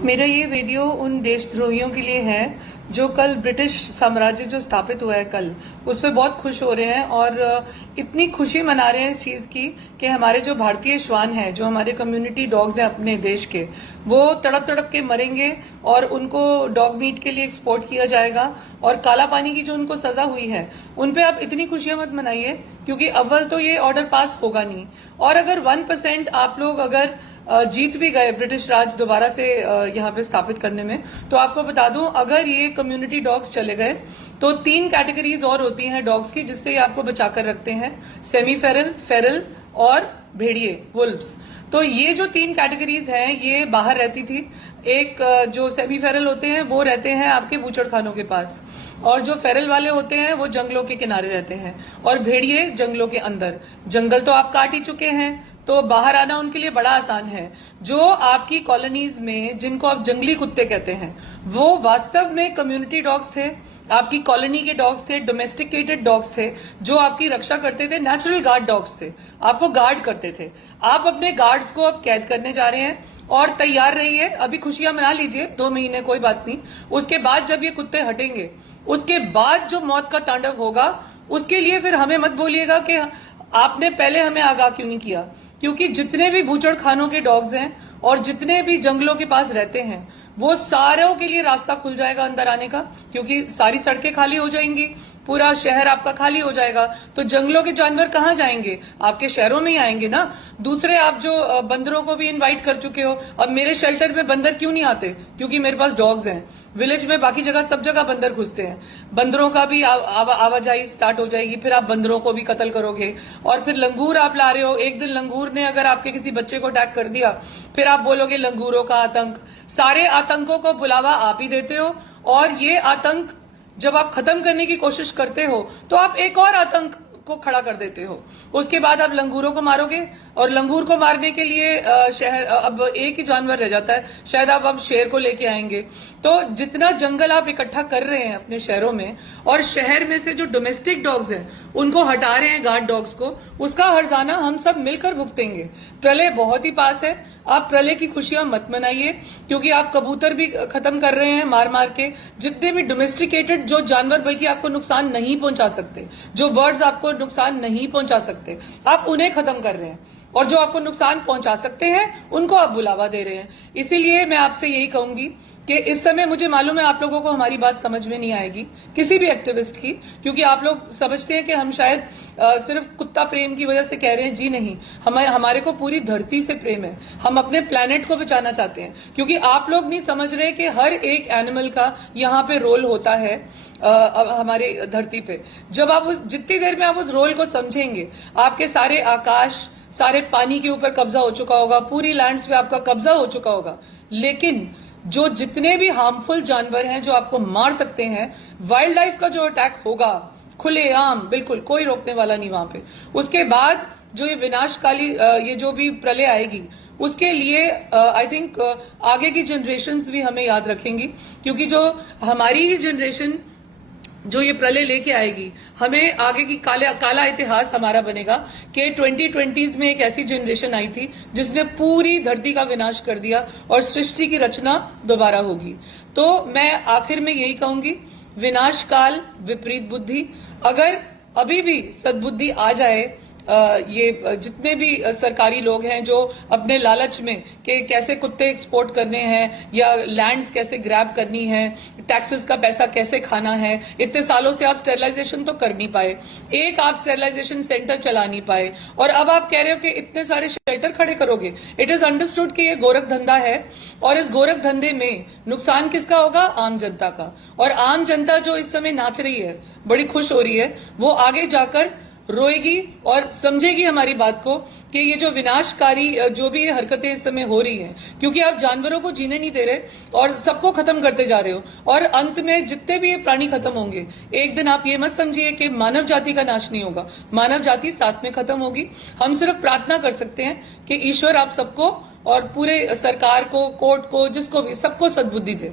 मेरा ये वीडियो उन देशद्रोहियों के लिए है जो कल ब्रिटिश साम्राज्य जो स्थापित हुआ है कल, उस पर बहुत खुश हो रहे हैं और इतनी खुशी मना रहे हैं इस चीज की कि हमारे जो भारतीय श्वान हैं, जो हमारे कम्युनिटी डॉग्स हैं अपने देश के, वो तड़प तड़प के मरेंगे और उनको डॉग मीट के लिए एक्सपोर्ट किया जाएगा। और काला पानी की जो उनको सजा हुई है उन पे आप इतनी खुशियां मत मनाइए, क्योंकि अव्वल तो ये ऑर्डर पास होगा नहीं। और अगर 1% आप लोग अगर जीत भी गए ब्रिटिश राज दोबारा से यहाँ पे स्थापित करने में, तो आपको बता दूं, अगर ये कम्युनिटी डॉग्स चले गए तो 3 कैटेगरीज और होती हैं डॉग्स की जिससे ये आपको बचाकर रखते हैं, सेमी फेरल, फेरल और भेड़िए, वुल्व्स। तो ये जो 3 कैटेगरीज हैं ये बाहर रहती थी। एक जो सेमी फेरल होते हैं वो रहते हैं आपके बूचड़खानों के पास, और जो फेरल वाले होते हैं वो जंगलों के किनारे रहते हैं, और भेड़िए जंगलों के अंदर। जंगल तो आप काट ही चुके हैं तो बाहर आना उनके लिए बड़ा आसान है। जो आपकी कॉलोनीज में जिनको आप जंगली कुत्ते कहते हैं वो वास्तव में कम्युनिटी डॉग्स थे, आपकी कॉलोनी के डॉग्स थे, डोमेस्टिकेटेड डॉग्स थे जो आपकी रक्षा करते थे, नेचुरल गार्ड डॉग्स थे, आपको गार्ड करते थे। आप अपने गार्ड्स को अब कैद करने जा रहे हैं और तैयार रहिए, अभी खुशियां मना लीजिए 2 महीने, कोई बात नहीं। उसके बाद जब ये कुत्ते हटेंगे, उसके बाद जो मौत का तांडव होगा, उसके लिए फिर हमें मत बोलिएगा कि आपने पहले हमें आगाह क्यों नहीं किया। क्योंकि जितने भी बूचड़खानों के डॉग्स हैं और जितने भी जंगलों के पास रहते हैं वो सारों के लिए रास्ता खुल जाएगा अंदर आने का, क्योंकि सारी सड़कें खाली हो जाएंगी, पूरा शहर आपका खाली हो जाएगा। तो जंगलों के जानवर कहाँ जाएंगे? आपके शहरों में ही आएंगे ना। दूसरे, आप जो बंदरों को भी इनवाइट कर चुके हो, अब मेरे शेल्टर में बंदर क्यों नहीं आते? क्योंकि मेरे पास डॉग्स हैं। विलेज में बाकी जगह सब जगह बंदर घुसते हैं, बंदरों का भी आवाजाही स्टार्ट हो जाएगी, फिर आप बंदरों को भी कत्ल करोगे। और फिर लंगूर आप ला रहे हो, एक दिन लंगूर ने अगर आपके किसी बच्चे को अटैक कर दिया, फिर आप बोलोगे लंगूरों का आतंक। सारे आतंकों को बुलावा आप ही देते हो, और ये आतंक जब आप खत्म करने की कोशिश करते हो तो आप एक और आतंक को खड़ा कर देते हो। उसके बाद आप लंगूरों को मारोगे, और लंगूर को मारने के लिए शहर अब एक ही जानवर रह जाता है, शायद आप अब शेर को लेके आएंगे। तो जितना जंगल आप इकट्ठा कर रहे हैं अपने शहरों में, और शहर में से जो डोमेस्टिक डॉग्स हैं उनको हटा रहे हैं, गार्ड डॉग्स को, उसका हर्जाना हम सब मिलकर भुगतेंगे। प्रलय बहुत ही पास है, आप प्रलय की खुशियां मत मनाइए, क्योंकि आप कबूतर भी खत्म कर रहे हैं मार मार के। जितने भी डोमेस्टिकेटेड जो जानवर बल्कि आपको नुकसान नहीं पहुंचा सकते, जो बर्ड्स आपको नुकसान नहीं पहुंचा सकते, आप उन्हें खत्म कर रहे हैं, और जो आपको नुकसान पहुंचा सकते हैं उनको आप बुलावा दे रहे हैं। इसीलिए मैं आपसे यही कहूंगी कि इस समय मुझे मालूम है आप लोगों को हमारी बात समझ में नहीं आएगी, किसी भी एक्टिविस्ट की, क्योंकि आप लोग समझते हैं कि हम शायद सिर्फ कुत्ता प्रेम की वजह से कह रहे हैं। जी नहीं, हमारे को पूरी धरती से प्रेम है, हम अपने प्लेनेट को बचाना चाहते हैं। क्योंकि आप लोग नहीं समझ रहे कि हर एक एनिमल का यहाँ पे रोल होता है हमारे धरती पे। जब आप जितनी देर में आप उस रोल को समझेंगे, आपके सारे आकाश, सारे पानी के ऊपर कब्जा हो चुका होगा, पूरी लैंड्स पे आपका कब्जा हो चुका होगा। लेकिन जो जितने भी हार्मफुल जानवर हैं जो आपको मार सकते हैं, वाइल्ड लाइफ का जो अटैक होगा खुलेआम, बिल्कुल कोई रोकने वाला नहीं वहां पे। उसके बाद जो ये विनाशकाली ये जो भी प्रलय आएगी, उसके लिए आई थिंक आगे की जनरेशन्स भी हमें याद रखेंगी, क्योंकि जो हमारी ही जनरेशन जो ये प्रलय लेके आएगी, हमें आगे की काला इतिहास हमारा बनेगा कि 2020s में एक ऐसी जनरेशन आई थी जिसने पूरी धरती का विनाश कर दिया और सृष्टि की रचना दोबारा होगी। तो मैं आखिर में यही कहूंगी, विनाश काल विपरीत बुद्धि। अगर अभी भी सद्बुद्धि आ जाए, ये जितने भी सरकारी लोग हैं जो अपने लालच में कि कैसे कुत्ते एक्सपोर्ट करने हैं या लैंड्स कैसे ग्रैब करनी है, टैक्सेस का पैसा कैसे खाना है, इतने सालों से आप स्टेरिलाइजेशन तो कर नहीं पाए, एक आप स्टेरिलाइजेशन सेंटर चला नहीं पाए, और अब आप कह रहे हो कि इतने सारे शेल्टर खड़े करोगे। इट इज अंडरस्टूड कि ये गोरख धंधा है, और इस गोरख धंधे में नुकसान किसका होगा? आम जनता का। और आम जनता जो इस समय नाच रही है, बड़ी खुश हो रही है, वो आगे जाकर रोएगी और समझेगी हमारी बात को कि ये जो विनाशकारी जो भी हरकतें इस समय हो रही हैं, क्योंकि आप जानवरों को जीने नहीं दे रहे और सबको खत्म करते जा रहे हो, और अंत में जितने भी ये प्राणी खत्म होंगे, एक दिन आप ये मत समझिए कि मानव जाति का नाश नहीं होगा, मानव जाति साथ में खत्म होगी। हम सिर्फ प्रार्थना कर सकते हैं कि ईश्वर आप सबको और पूरे सरकार को, कोर्ट को, जिसको भी, सबको सद्बुद्धि दे।